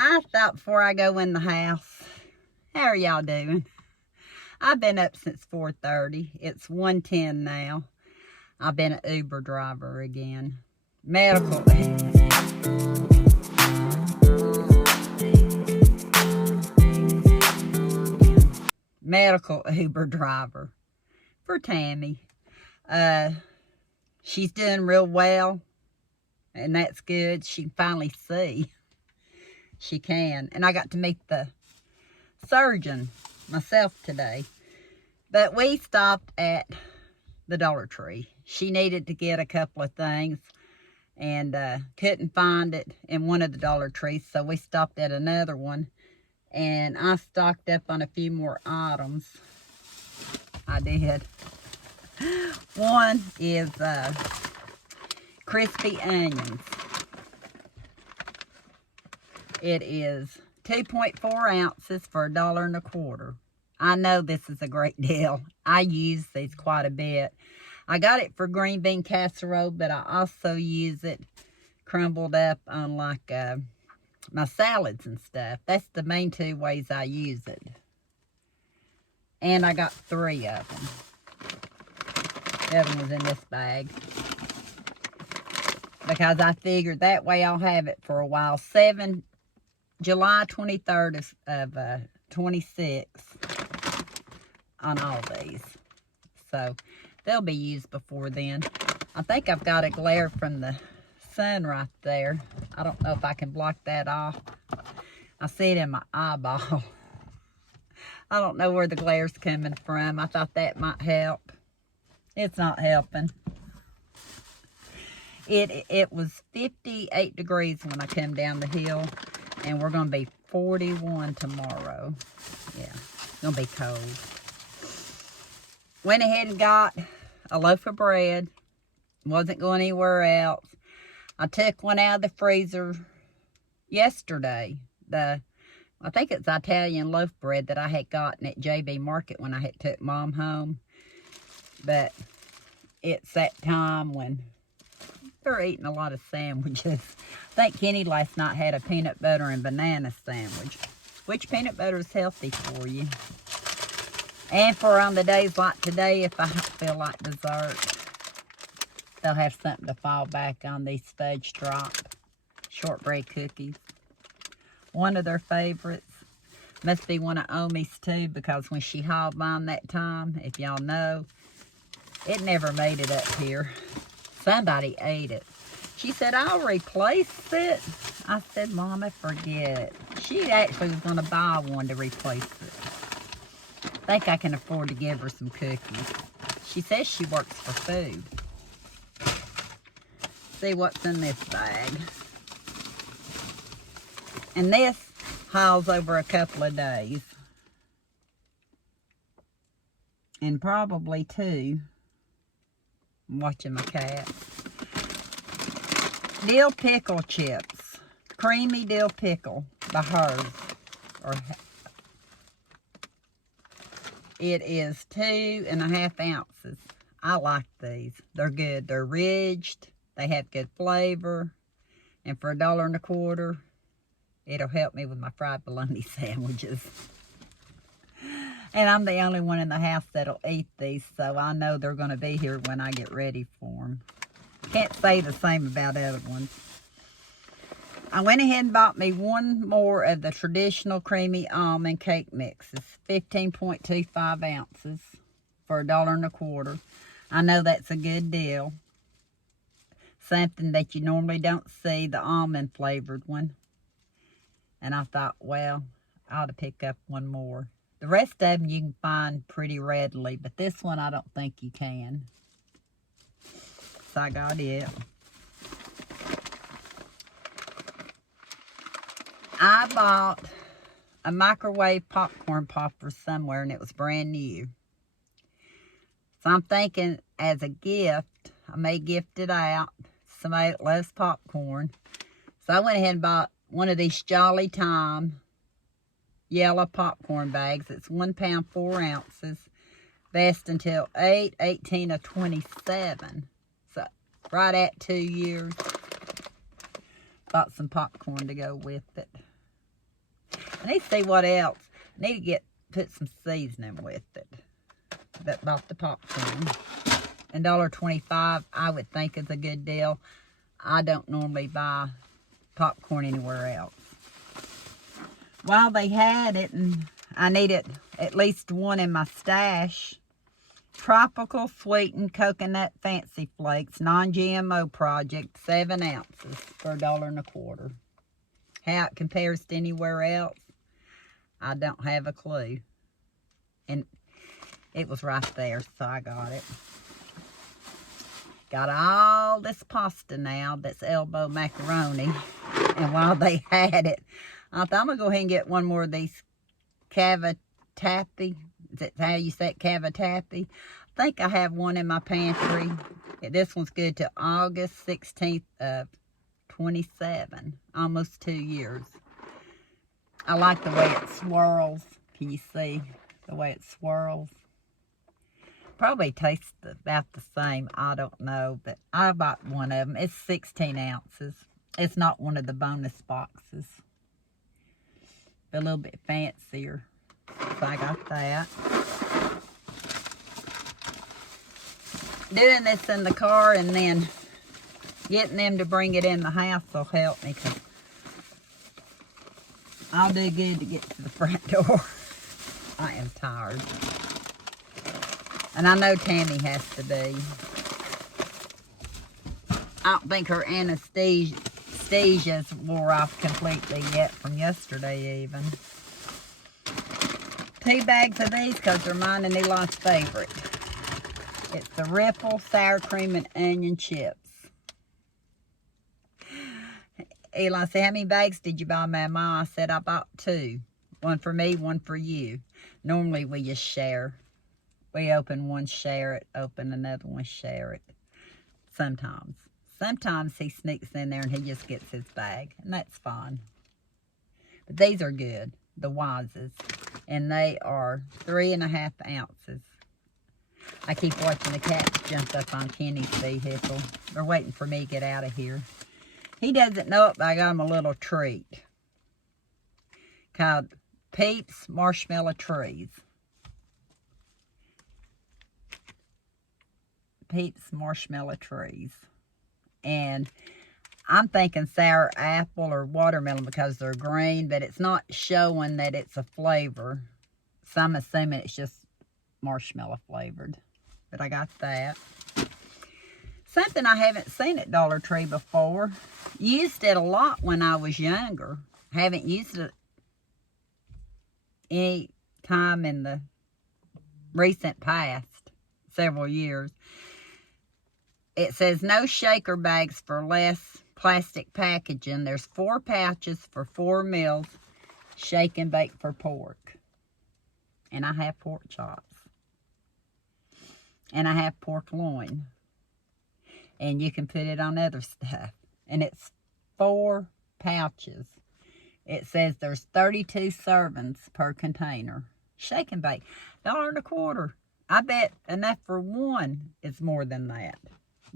I thought before I go in the house, how are y'all doing? I've been up since 4:30. It's 1:10 now. I've been an Uber driver again. Medical Uber driver for Tammy. She's doing real well, and that's good. She can finally see. She can. And I got to meet the surgeon myself today. But we stopped at the Dollar Tree. She needed to get a couple of things and couldn't find it in one of the Dollar Trees, so we stopped at another one. And I stocked up on a few more items. I did. One is crispy onions. It is 2.4 ounces for $1.25. I know this is a great deal. I use these quite a bit. I got it for green bean casserole, but I also use it crumbled up on like my salads and stuff. That's the main two ways I use it. And I got 3 of them. The other one was in this bag. Because I figured that way I'll have it for a while. July 23rd of 26 on all these. So they'll be used before then. I think I've got a glare from the sun right there. I don't know if I can block that off. I see it in my eyeball. I don't know where the glare's coming from. I thought that might help. It's not helping. It was 58 degrees when I came down the hill, and we're going to be 41 tomorrow. Yeah, it's going to be cold. Went ahead and got a loaf of bread. Wasn't going anywhere else. I took one out of the freezer yesterday. I think it's Italian loaf bread that I had gotten at JB Market when I had took Mom home. But it's that time when they're eating a lot of sandwiches. I think Kenny last night had a peanut butter and banana sandwich, which peanut butter is healthy for you. And for on the days like today, if I feel like dessert, they'll have something to fall back on. These fudge drop shortbread cookies. One of their favorites. Must be one of Omi's too, because when she hauled mine that time, if y'all know, it never made it up here. Somebody ate it. She said, I'll replace it. I said, Mama, forget it. She actually was going to buy one to replace it. I think I can afford to give her some cookies. She says she works for food. See what's in this bag. And this hauls over a couple of days. And probably 2. I'm watching my cat. Dill pickle chips. Creamy dill pickle by Hers. It is 2.5 ounces. I like these. They're good. They're ridged. They have good flavor. And for $1.25, it'll help me with my fried bologna sandwiches. And I'm the only one in the house that'll eat these, so I know they're going to be here when I get ready for them. Can't say the same about other ones. I went ahead and bought me one more of the traditional creamy almond cake mixes. 15.25 ounces for $1.25. I know that's a good deal. Something that you normally don't see, the almond flavored one. And I thought, well, I ought to pick up one more. The rest of them you can find pretty readily, but this one I don't think you can. So I got it. I bought a microwave popcorn popper somewhere, and it was brand new. So I'm thinking as a gift, I may gift it out. Somebody that loves popcorn. So I went ahead and bought one of these Jolly Time yellow popcorn bags. It's 1 pound, 4 ounces. Best until 8/18 of 27. So right at 2 years. Bought some popcorn to go with it. I need to see what else. I need to put some seasoning with it. That bought the popcorn. And $1.25 I would think is a good deal. I don't normally buy popcorn anywhere else. While they had it, and I needed at least one in my stash, Tropical Sweetened Coconut Fancy Flakes, non-GMO project, 7 ounces for $1.25. How it compares to anywhere else, I don't have a clue. And it was right there, so I got it. Got all this pasta now that's elbow macaroni. And while they had it, I thought I'm going to go ahead and get one more of these cavatappi. Is that how you say it, cavatappi? I think I have one in my pantry. This one's good till August 16th of 27. Almost 2 years. I like the way it swirls. Can you see the way it swirls? Probably tastes about the same. I don't know. But I bought one of them. It's 16 ounces. It's not one of the bonus boxes. A little bit fancier. So I got that. Doing this in the car and then getting them to bring it in the house will help me, because I'll do good to get to the front door. I am tired. And I know Tammy has to be. I don't think her anesthesia's wore off completely yet from yesterday even. 2 bags of these because they're mine and Eli's favorite. It's the Ripple Sour Cream and Onion Chips. Eli said, how many bags did you buy, Mama? I said, I bought 2. One for me, one for you. Normally we just share. We open one, share it. Open another one, share it. Sometimes. Sometimes he sneaks in there and he just gets his bag. And that's fine. But these are good. The Wises. And they are 3.5 ounces. I keep watching the cats jump up on Kenny's vehicle. They're waiting for me to get out of here. He doesn't know it, but I got him a little treat. Called Peeps Marshmallow Trees. Peeps Marshmallow Trees. And I'm thinking sour apple or watermelon because they're green, but it's not showing that it's a flavor. So I'm assuming it's just marshmallow flavored. But I got that. Something I haven't seen at Dollar Tree before. Used it a lot when I was younger. Haven't used it any time in the recent past. Several years. It says no shaker bags for less plastic packaging. There's 4 pouches for 4 meals. Shake and bake for pork. And I have pork chops. And I have pork loin. And you can put it on other stuff. And it's 4 pouches. It says there's 32 servings per container. Shake and bake. $1.25. I bet enough for one is more than that.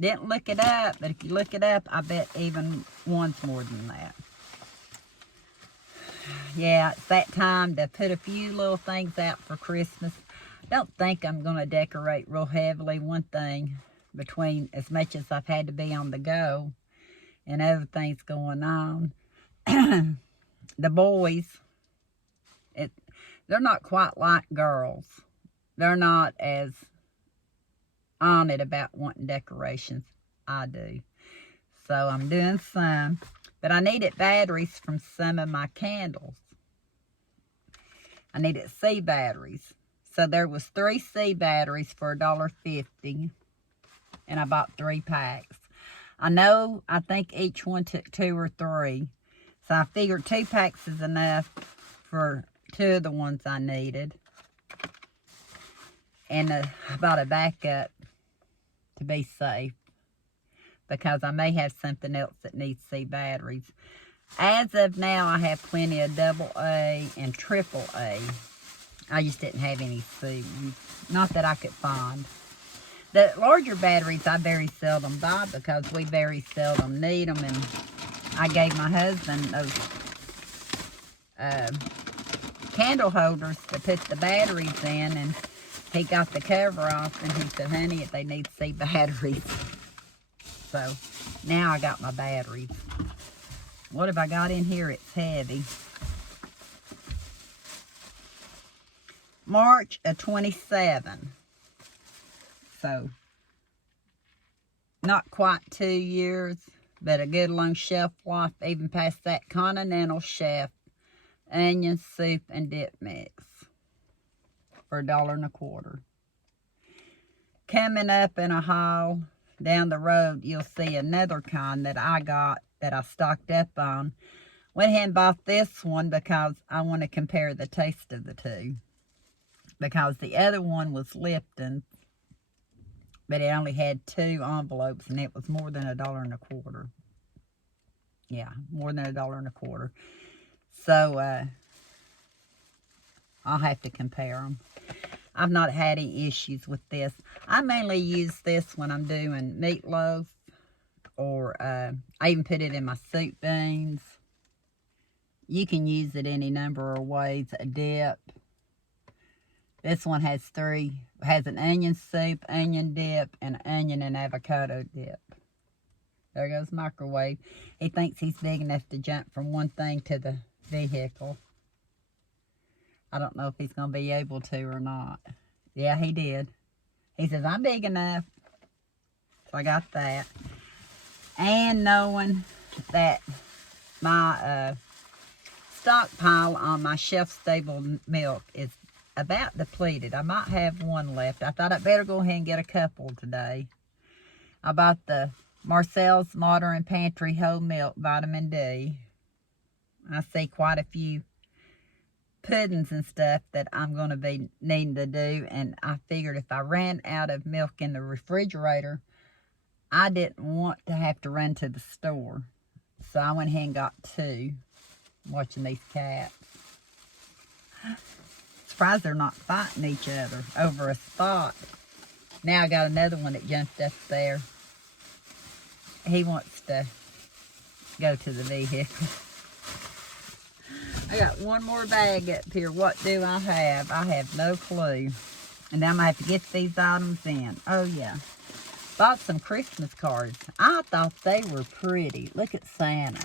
Didn't look it up, but if you look it up, I bet even one's more than that. Yeah, it's that time to put a few little things out for Christmas. Don't think I'm going to decorate real heavily. One thing, between as much as I've had to be on the go and other things going on, the boys, they're not quite like girls. They're not as on it about wanting decorations. I do. So I'm doing some. But I needed batteries from some of my candles. I needed C batteries. So there was 3 C batteries for $1.50. And I bought 3 packs. I think each one took 2 or 3. So I figured 2 packs is enough for 2 of the ones I needed. And I bought a backup to be safe, because I may have something else that needs C batteries. As of now, I have plenty of AA and AAA. I just didn't have any C ones. Not that I could find. The larger batteries I very seldom buy because we very seldom need them. And I gave my husband those candle holders to put the batteries in, and he got the cover off, and he said, honey, they need to see batteries. So now I got my batteries. What have I got in here? It's heavy. March of 27. So not quite 2 years, but a good long shelf life, even past that. Continental chef onion soup and dip mix for $1.25. Coming up in a haul down the road, you'll see another kind that I got that I stocked up on. Went ahead and bought this one because I want to compare the taste of the two. Because the other one was Lipton, but it only had 2 envelopes, and it was more than $1.25. Yeah, more than $1.25. So I'll have to compare them. I've not had any issues with this. I mainly use this when I'm doing meatloaf, or I even put it in my soup beans. You can use it any number of ways. A dip. This one has an onion soup, onion dip, and onion and avocado dip. There goes microwave. He thinks he's big enough to jump from one thing to the vehicle. I don't know if he's going to be able to or not. Yeah, he did. He says, I'm big enough. So I got that. And knowing that my stockpile on my shelf-stable milk is about depleted. I might have one left. I thought I'd better go ahead and get a couple today. I bought the Marcel's Modern Pantry Whole Milk Vitamin D. I see quite a few puddings and stuff that I'm going to be needing to do, and I figured if I ran out of milk in the refrigerator, I didn't want to have to run to the store. So I went ahead and got 2. Watching these cats. Surprised they're not fighting each other over a spot. Now I got another one that jumped up there. He wants to go to the vehicle. I got one more bag up here. What do I have? I have no clue. And I'm going to have to get these items in. Oh, yeah. Bought some Christmas cards. I thought they were pretty. Look at Santa.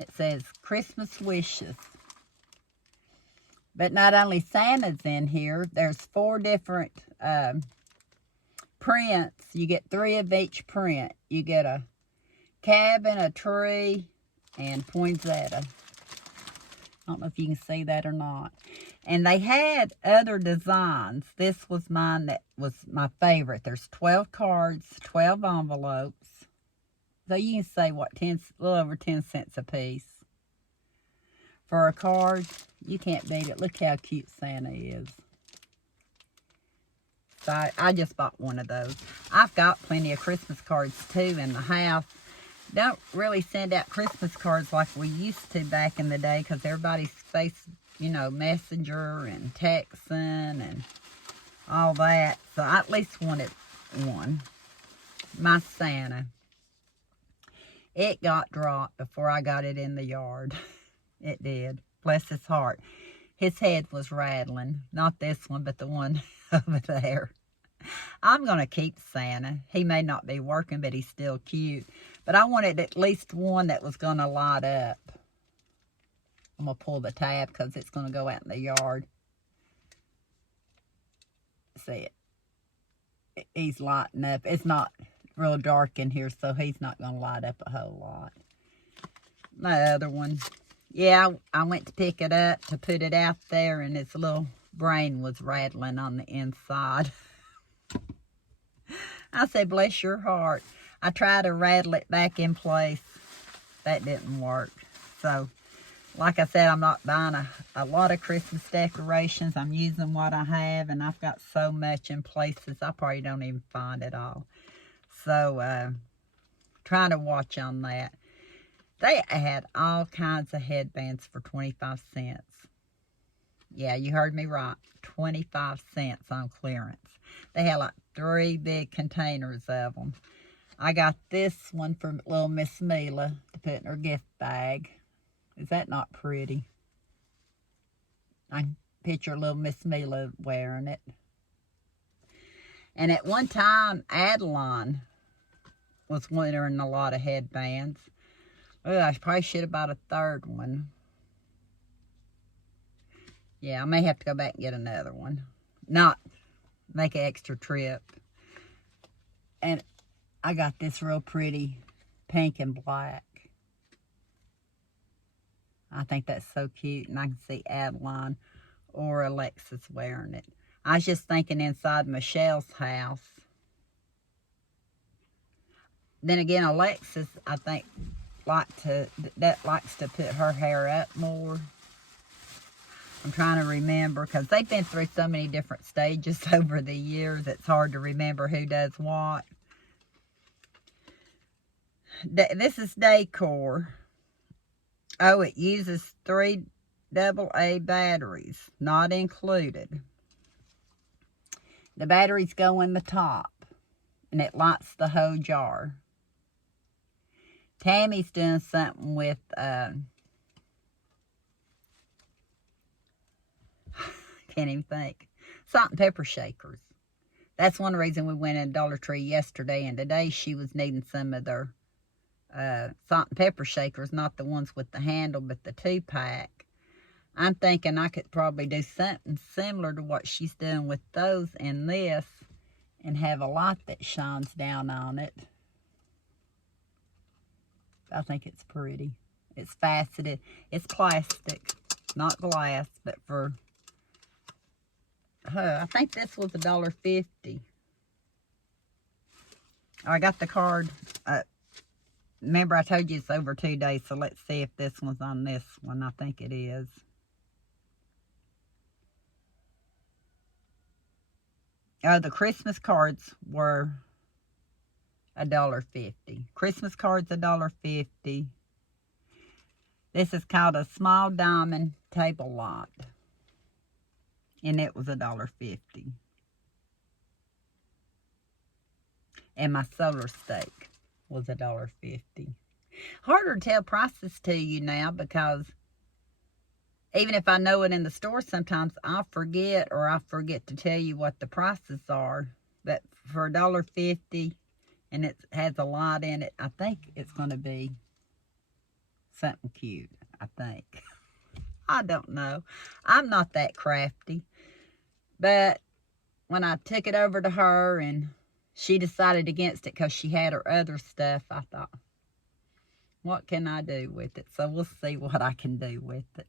It says Christmas wishes. But not only Santa's in here, there's 4 different prints. You get 3 of each print. You get a cabin, a tree, and poinsettia. I don't know if you can see that or not. And they had other designs. This was mine that was my favorite. There's 12 cards, 12 envelopes. So you can say, what, a little over 10 cents a piece. For a card, you can't beat it. Look how cute Santa is. So I just bought one of those. I've got plenty of Christmas cards too in the house. Don't really send out Christmas cards like we used to back in the day, because everybody's messenger and texting and all that. So I at least wanted one. My Santa. It got dropped before I got it in the yard. It did. Bless his heart. His head was rattling. Not this one, but the one over there. I'm going to keep Santa. He may not be working, but he's still cute. But I wanted at least one that was going to light up. I'm going to pull the tab because it's going to go out in the yard. See it? He's lighting up. It's not real dark in here, so he's not going to light up a whole lot. My other one. Yeah, I went to pick it up to put it out there, and its little brain was rattling on the inside. I said, bless your heart. I tried to rattle it back in place. That didn't work. So, like I said, I'm not buying a lot of Christmas decorations. I'm using what I have, and I've got so much in places I probably don't even find it all. So, trying to watch on that. They had all kinds of headbands for 25 cents. Yeah, you heard me right. 25 cents on clearance. They had like 3 big containers of them. I got this one from little Miss Mila to put in her gift bag. Is that not pretty? I picture of little Miss Mila wearing it. And at one time, Adeline was wearing a lot of headbands. Oh, I probably should have bought a third one. Yeah, I may have to go back and get another one. Not make an extra trip. And I got this real pretty pink and black. I think that's so cute. And I can see Adeline or Alexis wearing it. I was just thinking inside Michelle's house. Then again, Alexis, I think, likes to put her hair up more. I'm trying to remember, because they've been through so many different stages over the years, it's hard to remember who does what. This is decor. Oh, it uses 3 AA batteries, not included. The batteries go in the top, and it lights the whole jar. Tammy's doing something with, can't even think, salt and pepper shakers. That's one reason we went in Dollar Tree yesterday, and today she was needing some of their salt and pepper shakers, not the ones with the handle, but the 2-pack. I'm thinking I could probably do something similar to what she's doing with those in this, and have a light that shines down on it. I think it's pretty. It's faceted. It's plastic, not glass, but for, I think this was $1.50. I got the card. Remember I told you it's over 2 days, so let's see if this one's on this one. I think it is. Oh, the Christmas cards were $1.50. Christmas cards $1.50. This is called a small diamond table lot, and it was $1.50. And my solar stake was $1.50. Harder to tell prices to you now, because even if I know it in the store, sometimes I'll forget, or I forget to tell you what the prices are. But for $1.50, and it has a light in it, I think it's going to be something cute, I think. I don't know. I'm not that crafty. But when I took it over to her and she decided against it because she had her other stuff, I thought, what can I do with it? So we'll see what I can do with it.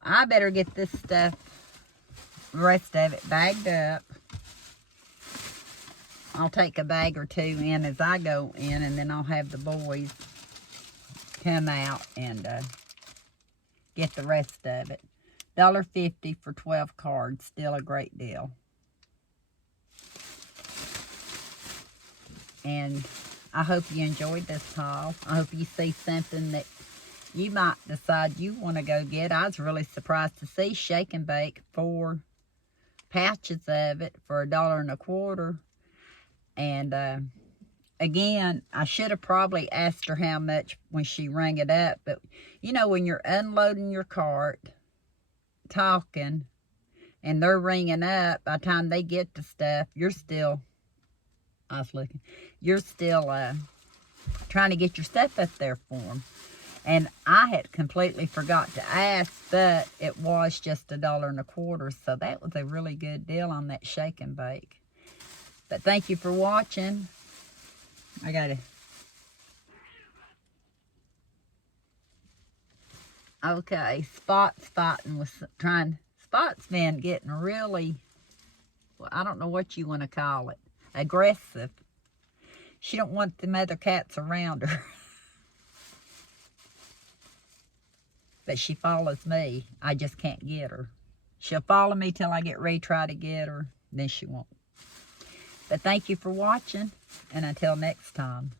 I better get this stuff, the rest of it, bagged up. I'll take a bag or two in as I go in, and then I'll have the boys come out and get the rest of it. $1.50 for 12 cards, still a great deal. And I hope you enjoyed this haul. I hope you see something that you might decide you want to go get. I was really surprised to see Shake and Bake, 4 pouches of it for $1.25. And again, I should have probably asked her how much when she rang it up. But, you know, when you're unloading your cart, talking, and they're ringing up, by the time they get the stuff, you're still, you're still trying to get your stuff up there for them. And I had completely forgot to ask, but it was just $1.25. So that was a really good deal on that Shake and Bake. But thank you for watching. I got to... Okay, Spot's been getting really, well, I don't know what you want to call it, aggressive. She don't want them other cats around her. But she follows me. I just can't get her. She'll follow me till I get ready to try to get her. Then she won't. But thank you for watching. And until next time,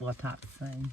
we'll talk soon.